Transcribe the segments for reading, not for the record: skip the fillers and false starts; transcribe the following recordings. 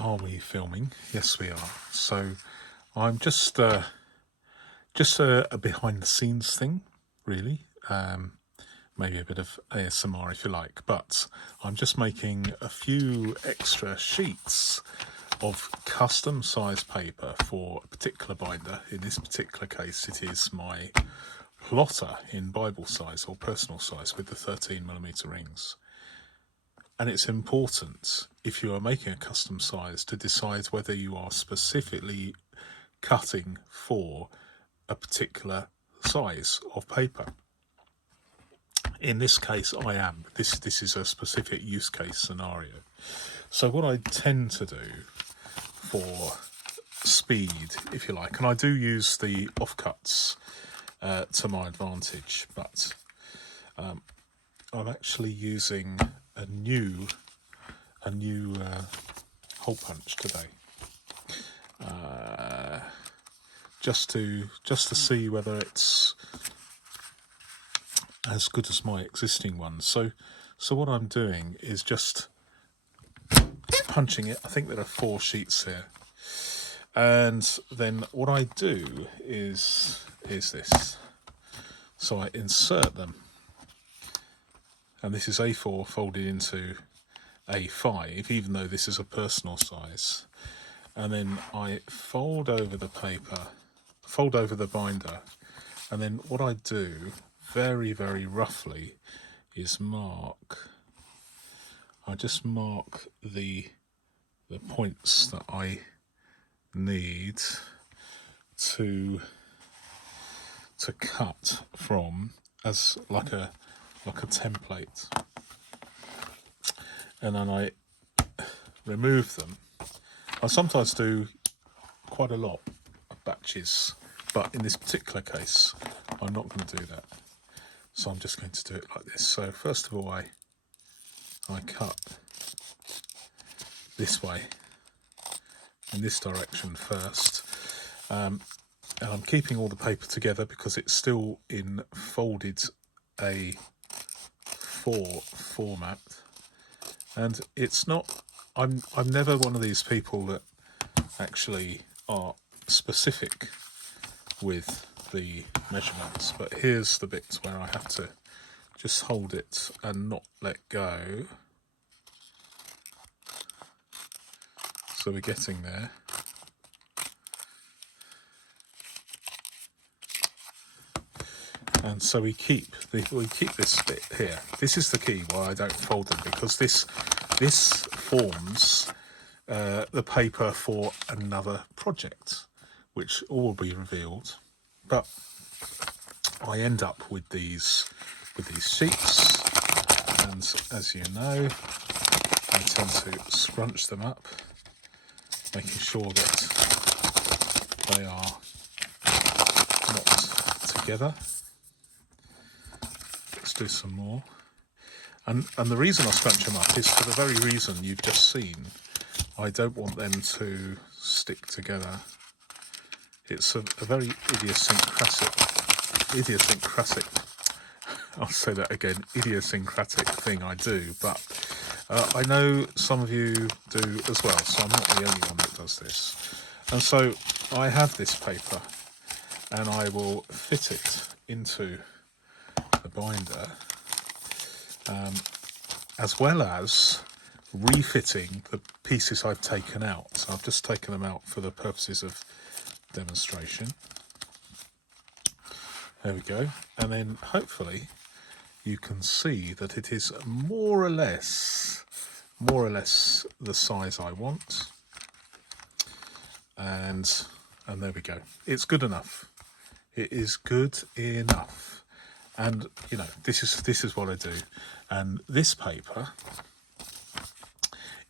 Are we filming? Yes, we are. So I'm just a behind the scenes thing, really. Maybe a bit of ASMR if you like, but I'm just making a few extra sheets of custom size paper for a particular binder. In this particular case, it is my plotter in Bible size or personal size with the 13mm rings. And it's important, if you are making a custom size, to decide whether you are specifically cutting for a particular size of paper. In this case, I am. This is a specific use case scenario. So what I tend to do for speed, if you like, and I do use the offcuts to my advantage, but I'm actually using a new hole punch today, just to see whether it's as good as my existing one. So what I'm doing is just punching it. I think there are 4 sheets here, and then what I do is this. So I insert them. And this is A4 folded into A5, even though this is a personal size. And then I fold over the paper, fold over the binder. And then what I do, very, very roughly, is I just mark the points that I need to cut from as like a template, and then I remove them. I sometimes do quite a lot of batches, but in this particular case I'm not going to do that, so I'm just going to do it like this. So first of all I cut this way, in this direction first, and I'm keeping all the paper together because it's still in folded A4 format, and it's not, I'm never one of these people that actually are specific with the measurements, but here's the bits where I have to just hold it and not let go. So we're getting there. And so we keep this bit here. This is the key why I don't fold them, because this forms the paper for another project, which all will be revealed. But I end up with these sheets, and as you know, I tend to scrunch them up, making sure that they are not together. Do some more, and the reason I scrunch them up is for the very reason you've just seen. I don't want them to stick together. It's a very idiosyncratic I'll say that again, idiosyncratic thing I do, but I know some of you do as well, so I'm not the only one that does this. And so I have this paper and I will fit it into the binder, as well as refitting the pieces I've taken out. So I've just taken them out for the purposes of demonstration. There we go. And then hopefully you can see that it is more or less the size I want. And there we go. It's good enough. It is good enough. And you know, this is what I do, and this paper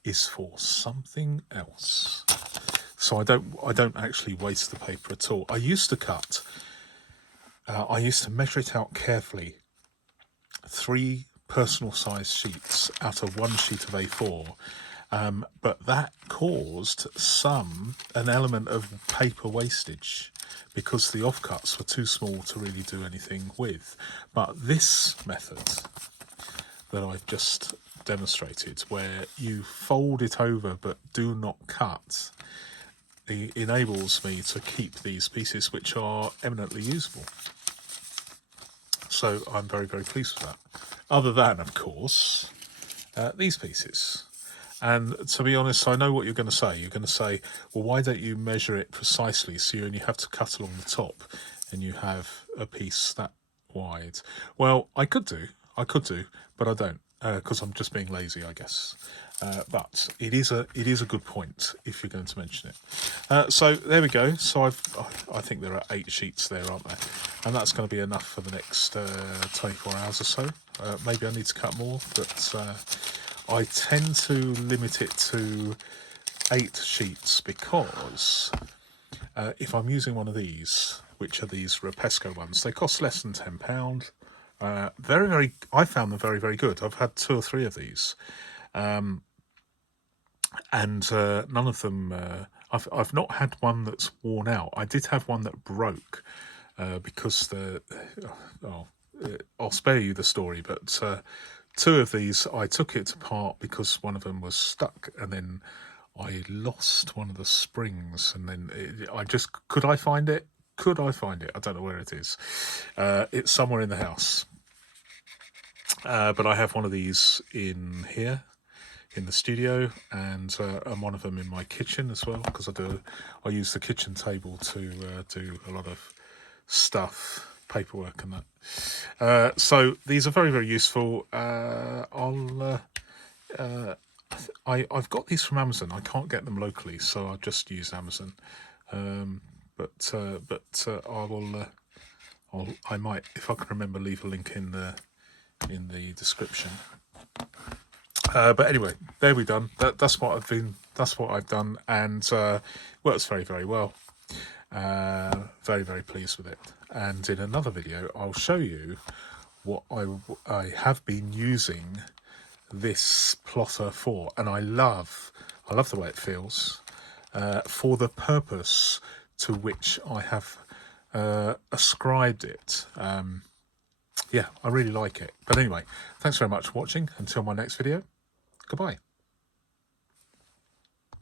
is for something else. So I don't actually waste the paper at all. I used to cut. I used to measure it out carefully. 3 personal size sheets out of 1 sheet of A4. But that caused an element of paper wastage, because the offcuts were too small to really do anything with. But this method that I've just demonstrated, where you fold it over but do not cut, it enables me to keep these pieces which are eminently usable. So I'm very, very pleased with that. Other than, of course, these pieces. And to be honest, I know what you're going to say. You're going to say, well, why don't you measure it precisely so you only have to cut along the top and you have a piece that wide? Well, I could do, but I don't, because I'm just being lazy, I guess. But it is a good point if you're going to mention it. So there we go. So I think there are 8 sheets there, aren't there? And that's going to be enough for the next 24 hours or so. Maybe I need to cut more, but I tend to limit it to 8 sheets because if I'm using one of these, which are these Rapesco ones, they cost less than £10. I found them very, very good. I've had 2 or 3 of these, and none of them. I've not had one that's worn out. I did have one that broke because I'll spare you the story, but 2 of these I took it apart because one of them was stuck, and then I lost one of the springs, and then could I find it? I don't know where it is. It's somewhere in the house. But I have one of these in here, in the studio, and one of them in my kitchen as well, because I use the kitchen table to do a lot of stuff, paperwork and that. So these are very, very useful. I've got these from Amazon. I can't get them locally, so I'll just use Amazon. But I might, if I can remember, leave a link in the description. But anyway, there we done. That's what I've done, and works very, very well. Very, very pleased with it. And in another video, I'll show you what I have been using this plotter for, and I love the way it feels, for the purpose to which I have ascribed it. Yeah, I really like it. But anyway, thanks very much for watching. Until my next video, goodbye.